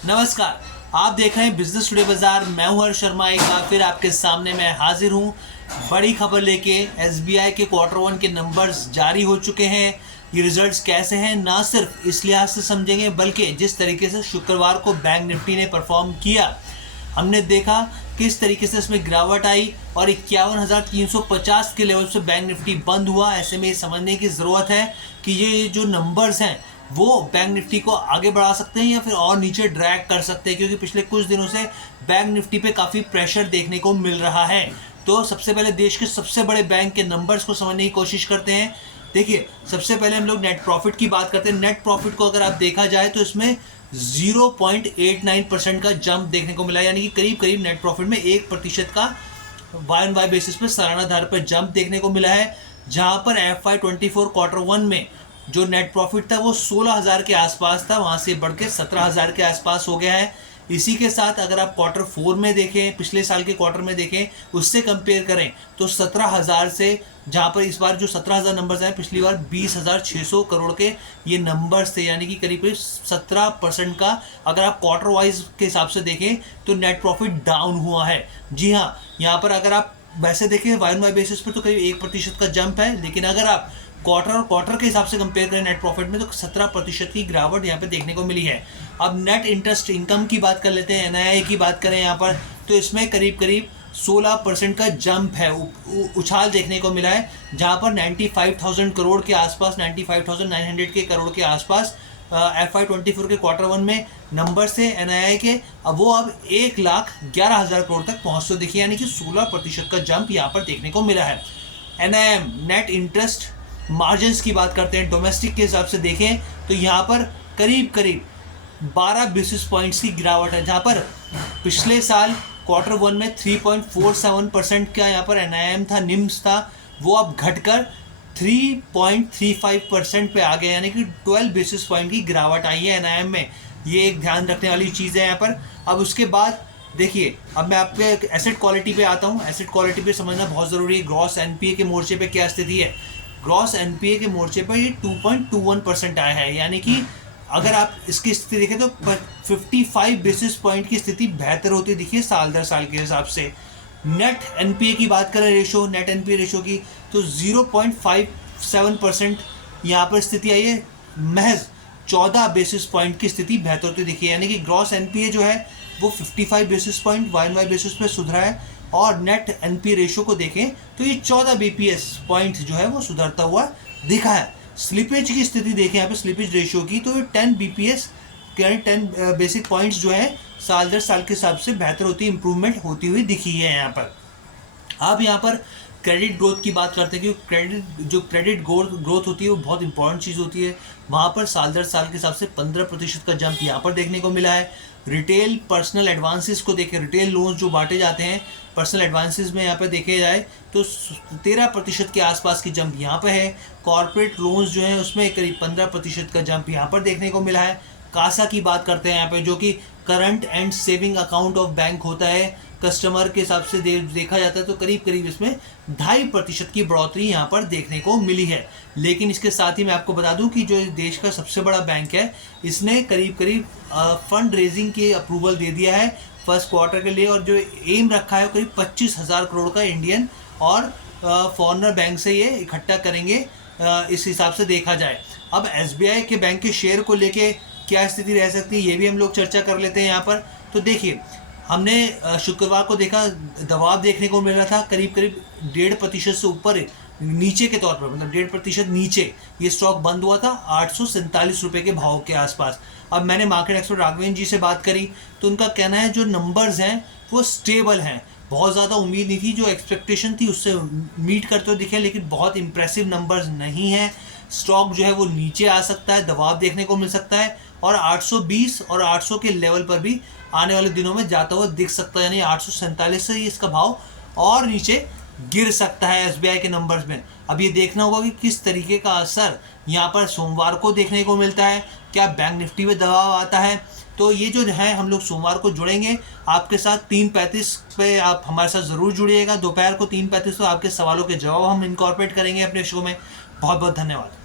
नमस्कार, आप देख रहे हैं बिजनेस टुडे बाजार। मैं हूं हर्ष शर्मा, एक बार फिर आपके सामने मैं हाजिर हूं बड़ी खबर लेके। एसबीआई के क्वार्टर वन के नंबर्स जारी हो चुके हैं। ये रिजल्ट्स कैसे हैं ना सिर्फ इस लिहाज से समझेंगे, बल्कि जिस तरीके से शुक्रवार को बैंक निफ्टी ने परफॉर्म किया, हमने देखा किस तरीके से इसमें गिरावट आई और 51,350 के लेवल से बैंक निफ्टी बंद हुआ। ऐसे में ये समझने की ज़रूरत है कि ये जो नंबर्स हैं वो बैंक निफ्टी को आगे बढ़ा सकते हैं या फिर और नीचे ड्रैग कर सकते हैं, क्योंकि पिछले कुछ दिनों से बैंक निफ्टी पे काफ़ी प्रेशर देखने को मिल रहा है। तो सबसे पहले देश के सबसे बड़े बैंक के नंबर्स को समझने की कोशिश करते हैं। देखिए, सबसे पहले हम लोग नेट प्रॉफिट की बात करते हैं। नेट प्रॉफिट को अगर आप देखा जाए तो इसमें 0.89% का जंप देखने को मिला, यानी कि करीब करीब नेट प्रॉफिट में 1% का वाई ऑन वाई बेसिस पे सालाना आधार पर जंप देखने को मिला है। जहां पर FY24 क्वार्टर वन में जो नेट प्रॉफिट था वो 16,000 के आसपास था, वहां से बढ़ के 17,000 के आसपास हो गया है। इसी के साथ अगर आप क्वार्टर फोर में देखें, पिछले साल के क्वार्टर में देखें, उससे कंपेयर करें तो 17,000 से, जहां पर इस बार जो 17,000 नंबर्स आए, पिछली बार 20,600 करोड़ के ये नंबर्स थे, यानी कि करीब करीब 17% का अगर आप क्वार्टर वाइज के हिसाब से देखें तो नेट प्रॉफिट डाउन हुआ है। जी हाँ, यहाँ पर अगर आप वैसे देखें वाई ऑन वाई बेसिस पर तो करीब 1% का जंप है, लेकिन अगर आप क्वार्टर और क्वार्टर के हिसाब से कंपेयर करें नेट प्रॉफिट में तो 17% की गिरावट यहाँ पे देखने को मिली है। अब नेट इंटरेस्ट इनकम की बात कर लेते हैं, एनआईआई की बात करें यहाँ पर, तो इसमें करीब करीब 16% का जंप है, उछाल देखने को मिला है। जहाँ पर 95,000 करोड़ के आसपास, 95,900 के करोड़ के आसपास FY24 के क्वार्टर वन में नंबर से एनआईआई के, अब वो अब 1,11,000 करोड़ तक पहुँच, तो देखिए यानी कि 16% का जंप यहाँ पर देखने को मिला है। एनआईएम नेट इंटरेस्ट मार्जिन्स की बात करते हैं, डोमेस्टिक के हिसाब से देखें तो यहाँ पर करीब करीब 12 बेसिस पॉइंट्स की गिरावट है। जहाँ पर पिछले साल क्वार्टर वन में 3.47% का यहाँ पर एनआईएम था, निम्स था, वो अब घटकर 3.35% पे आ गया, यानी कि 12 बेसिस पॉइंट की गिरावट आई है एनआईएम में। ये एक ध्यान रखने वाली चीज़ है यहाँ पर। अब उसके बाद देखिए, अब मैं आपके एसेट क्वालिटी पे आता हूँ। एसेट क्वालिटी पे समझना बहुत ज़रूरी है। ग्रॉस एनपीए के मोर्चे पे क्या स्थिति है? ग्रॉस एनपीए के मोर्चे पर ये 2.21% आया है, यानी कि अगर आप इसकी स्थिति देखें तो 55 बेसिस पॉइंट की स्थिति बेहतर होती दिखी साल दर साल के हिसाब से। नेट एनपीए की बात करें, रेशो, नेट एनपीए रेशो की, तो 0.57% यहाँ पर स्थिति आई है। महज 14 बेसिस पॉइंट की स्थिति बेहतर होती दिखी है, यानी कि ग्रॉस एनपीए जो है वो 55 basis point Y on Y basis पे सुधरा है, और नेट एनपी रेशो को देखें तो ये 14 बीपीएस पॉइंट जो है वो सुधरता हुआ दिखा है। स्लिपेज की स्थिति देखें यहाँ पे, स्लिपेज रेशो की, तो ये 10 बीपीएस 10 बेसिक पॉइंट्स जो है साल दर साल के हिसाब से बेहतर होती, इंप्रूवमेंट होती हुई दिखी है यहाँ पर। अब यहाँ पर क्रेडिट ग्रोथ की बात करते हैं, क्योंकि क्रेडिट ग्रोथ होती है वो बहुत इंपॉर्टेंट चीज़ होती है। वहाँ पर साल दर साल के हिसाब से 15% का जंप यहाँ पर देखने को मिला है। रिटेल पर्सनल एडवांसेस को देखें, रिटेल लोन्स जो बांटे जाते हैं पर्सनल एडवांसेस में यहाँ पर देखे जाए तो 13% के आसपास की जंप यहाँ पे है। कॉर्पोरेट लोन्स जो है उसमें करीब 15% का जंप यहाँ पर देखने को मिला है। कासा की बात करते हैं यहाँ पे, जो कि current and saving account of bank होता है, कस्टमर के हिसाब से देखा जाता है, तो करीब करीब इसमें 2.5% की बढ़ोतरी यहाँ पर देखने को मिली है। लेकिन इसके साथ ही मैं आपको बता दूं कि जो देश का सबसे बड़ा बैंक है, इसने करीब करीब फंड रेजिंग के अप्रूवल दे दिया है फर्स्ट क्वार्टर के लिए, और जो एम रखा है करीब 25,000 करोड़ का इंडियन और फॉरेनर बैंक से ये इकट्ठा करेंगे, इस हिसाब से देखा जाए। अब एसबीआई के बैंक के शेयर को लेके क्या स्थिति रह सकती है, ये भी हम लोग चर्चा कर लेते हैं यहाँ पर। तो देखिए, हमने शुक्रवार को देखा दबाव देखने को मिल रहा था, करीब करीब 1.5% से ऊपर नीचे के तौर पर, मतलब 1.5% नीचे ये स्टॉक बंद हुआ था 847 रुपये के भाव के आसपास। अब मैंने मार्केट एक्सपर्ट राघवेंद्र जी से बात करी तो उनका कहना है जो नंबर्स हैं वो स्टेबल हैं, बहुत ज़्यादा उम्मीद नहीं थी, जो एक्सपेक्टेशन थी उससे मीट करते हुए दिखे, लेकिन बहुत इंप्रेसिव नंबर्स नहीं हैं। स्टॉक जो है वो नीचे आ सकता है, दबाव देखने को मिल सकता है, और 820 और 800 के लेवल पर भी आने वाले दिनों में जाता हुआ दिख सकता है, यानी 847 से ही इसका भाव और नीचे गिर सकता है एसबीआई के नंबर्स में। अब ये देखना होगा कि किस तरीके का असर यहाँ पर सोमवार को देखने को मिलता है, क्या बैंक निफ्टी में दबाव आता है। तो ये जो है हम लोग सोमवार को जुड़ेंगे आपके साथ 3:35 पे, आप हमारे साथ ज़रूर जुड़िएगा। दोपहर को 3:35 पर आपके सवालों के जवाब हम इनकॉर्पोरेट करेंगे अपने शो में। बहुत बहुत धन्यवाद।